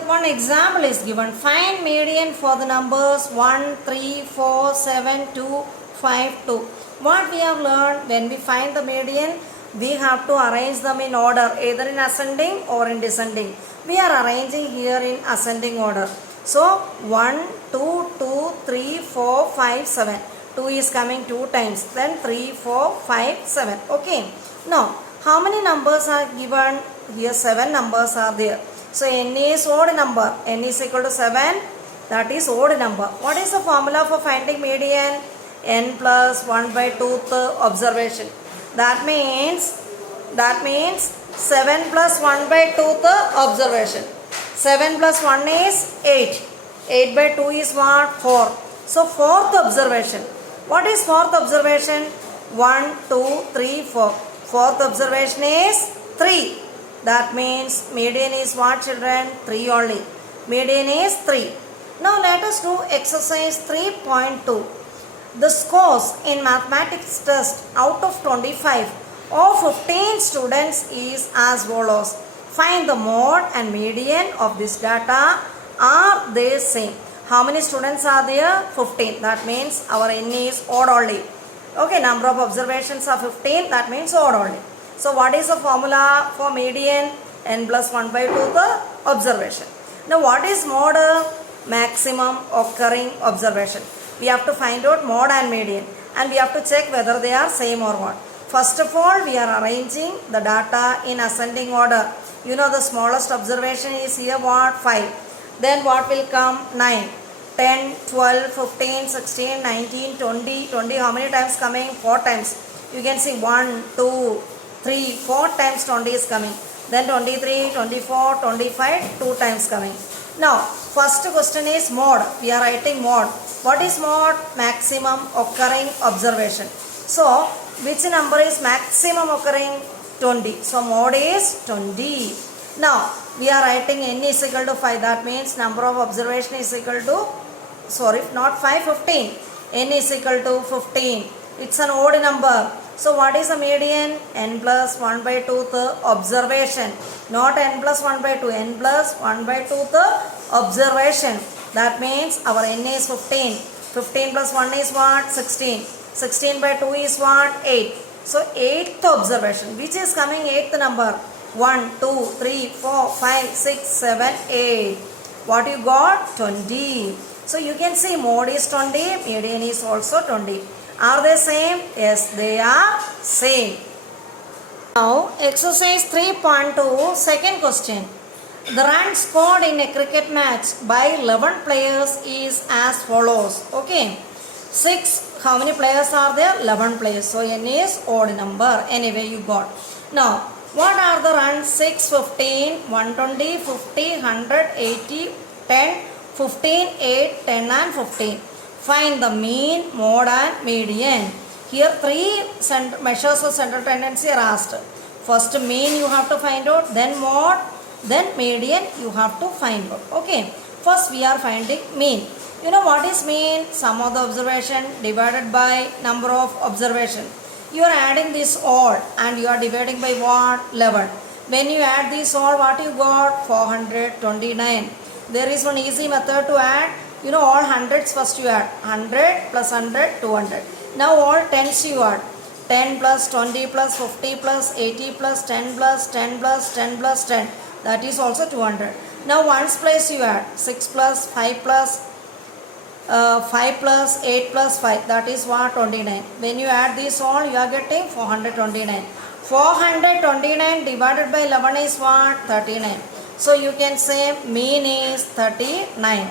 one example is given. Find median for the numbers 1, 3, 4, 7, 2, 5, 2. What we have learned, when we find the median, we have to arrange them in order, either in ascending or in descending. We are arranging here in ascending order. So 1, 2, 2, 3, 4, 5, 7. 2 is coming 2 times. Then 3, 4, 5, 7. Okay. Now, how many numbers are given? Here 7 numbers are there. So n is odd number. N is equal to 7. That is odd number. What is the formula for finding median? N plus 1 by 2th observation. That means 7 plus 1 by 2th observation. 7 plus 1 is 8. 8 by 2 is what? 4. So fourth observation. What is fourth observation? 1, 2, 3, 4. Fourth observation is 3. That means median is what, children? 3 only. Median is 3. Now let us do exercise 3.2. The scores in mathematics test out of 25 of 15 students is as follows. Find the mode and median of this data. Are they same? How many students are there? 15. That means our n is odd only. Okay, number of observations are 15. That means odd only. So what is the formula for median? N plus 1 by 2 the observation. Now what is mode? Maximum occurring observation. We have to find out mode and median, and we have to check whether they are same or what. First of all, we are arranging the data in ascending order. You know the smallest observation is here what? 5. Then what will come? 9, 10, 12, 15, 16, 19, 20. 20 how many times coming? 4 times. You can see 1, 2, 3, 4 times 20 is coming. Then 23, 24, 25, 2 times coming. Now, first question is mode. We are writing mode. What is mode? Maximum occurring observation. So, which number is maximum occurring? 20. So, mode is 20. Now, we are writing n is equal to 5. That means number of observation is equal to, not 5, 15. N is equal to 15. It's an odd number. So what is the median? N plus 1 by 2 the observation. Not n plus 1 by 2. N plus 1 by 2 the observation. That means our n is 15. 15 plus 1 is what? 16. 16 by 2 is what? 8. So 8th observation. Which is coming 8th number? 1, 2, 3, 4, 5, 6, 7, 8. What you got? 20. So you can see mode is 20. Median is also 20. Are they same? Yes, they are same. Now, exercise 3.2, second question. The run scored in a cricket match by 11 players is as follows. Okay. 6, how many players are there? 11 players. So, n is odd number. Anyway, you got. Now, what are the runs? 6, 15, 120, 50, 100, 80, 10, 15, 8, 10 and 15. Find the mean, mode and median. Here 3 measures of central tendency are asked. First mean you have to find out, then mode, then median you have to find out. Okay. First we are finding mean. You know what is mean? Sum of the observation divided by number of observation. You are adding this all and you are dividing by what? 11. When you add this all, what you got? 429. There is one easy method to add. You know all hundreds first you add. 100 plus 100, 200. Now all tens you add. 10 plus 20 plus 50 plus 80 plus 10 plus 10 plus 10 plus 10. That is also 200. Now ones place you add. 6 plus 5 plus 5 plus 8 plus 5. That is what? 29. When you add this all, you are getting 429. 429 divided by 11 is what? 39. So you can say mean is 39.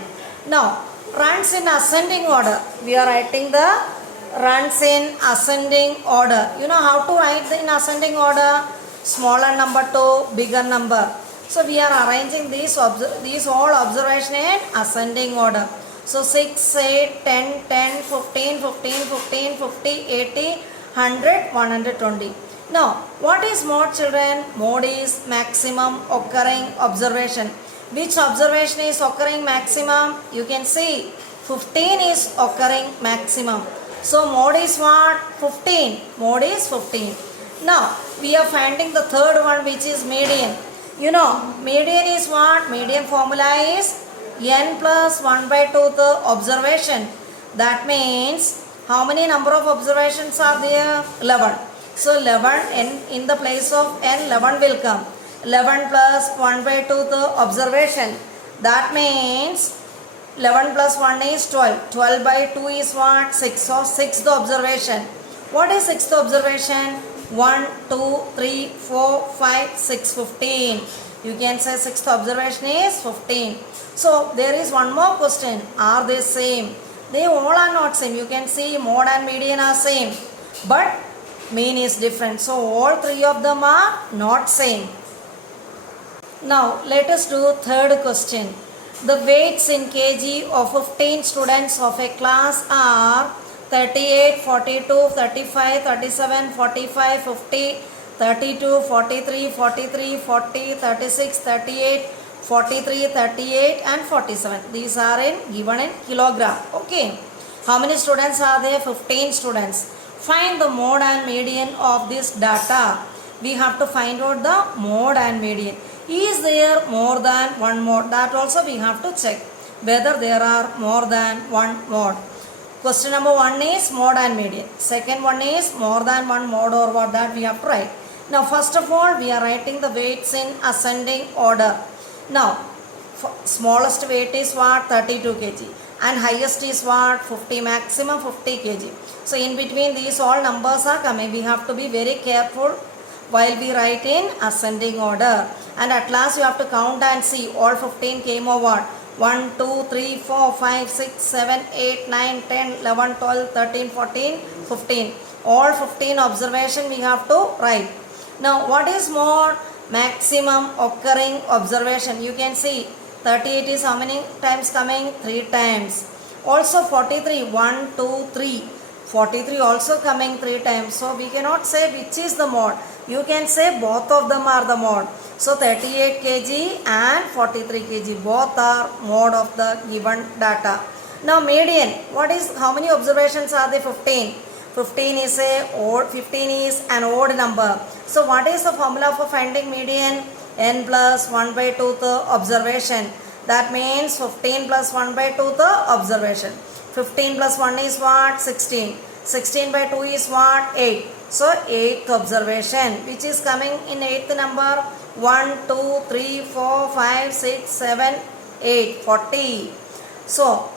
Now, runs in ascending order. We are writing the runs in ascending order. You know how to write in ascending order? Smaller number to bigger number. So, we are arranging these all observation in ascending order. So, 6, 8, 10, 10, 15, 15, 15, 50, 80, 100, 120. Now, what is mode, children? Mode is maximum occurring observation. Which observation is occurring maximum? You can see 15 is occurring maximum. So mode is what? 15. Mode is 15. Now we are finding the third one, which is median. You know, median is what? Median formula is n plus 1 by 2 the observation. That means how many number of observations are there? 11. So 11 in the place of n, 11 will come. 11 plus 1 by 2 the observation. That means 11 plus 1 is 12. 12 by 2 is what? 6. So 6 the observation. What is 6th observation? 1, 2, 3, 4, 5, 6, 15. You can say 6th observation is 15. So there is one more question. Are they same? They all are not same. You can see mode and median are same. But mean is different. So all three of them are not same. Now let us do third question. The weights in kg of 15 students of a class are 38, 42, 35, 37, 45, 50, 32, 43, 43, 40, 36, 38, 43, 38 and 47. These are given in kilogram. Okay. How many students are there? 15 students. Find the mode and median of this data. We have to find out the mode and median. Is there more than one mode? That also we have to check whether there are more than one mode. Question number 1 is mode and median. Second one is more than one mode or what, that we have to write. Now first of all we are writing the weights in ascending order. Now smallest weight is what? 32 kg and highest is what? 50, maximum 50 kg. So in between these all numbers are coming. We have to be very careful while we write in ascending order. And at last you have to count and see all 15 came over. 1, 2, 3, 4, 5, 6, 7, 8, 9, 10, 11, 12, 13, 14, 15. All 15 observation we have to write. Now what is more? Maximum occurring observation. You can see 38 is how many times coming? 3 times. Also 43, 1, 2, 3. 43 also coming 3 times. So we cannot say which is the mode. You can say both of them are the mode. So 38 kg and 43 kg both are mode of the given data. Now median. What is, how many observations are there? 15. 15 is an odd number. So what is the formula for finding median? N plus 1 by 2 the observation. That means 15 plus 1 by 2 the observation. 15 plus 1 is what? 16. 16 by 2 is what? 8. So 8th observation, which is coming in 8th number. 1, 2, 3, 4, 5, 6, 7, 8, 40. So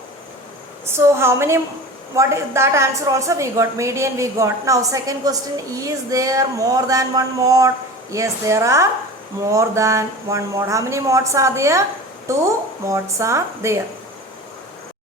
how many, what is that answer also we got, median we got. Now second question, is there more than one mode? Yes, there are more than one mode. How many modes are there? 2 modes are there.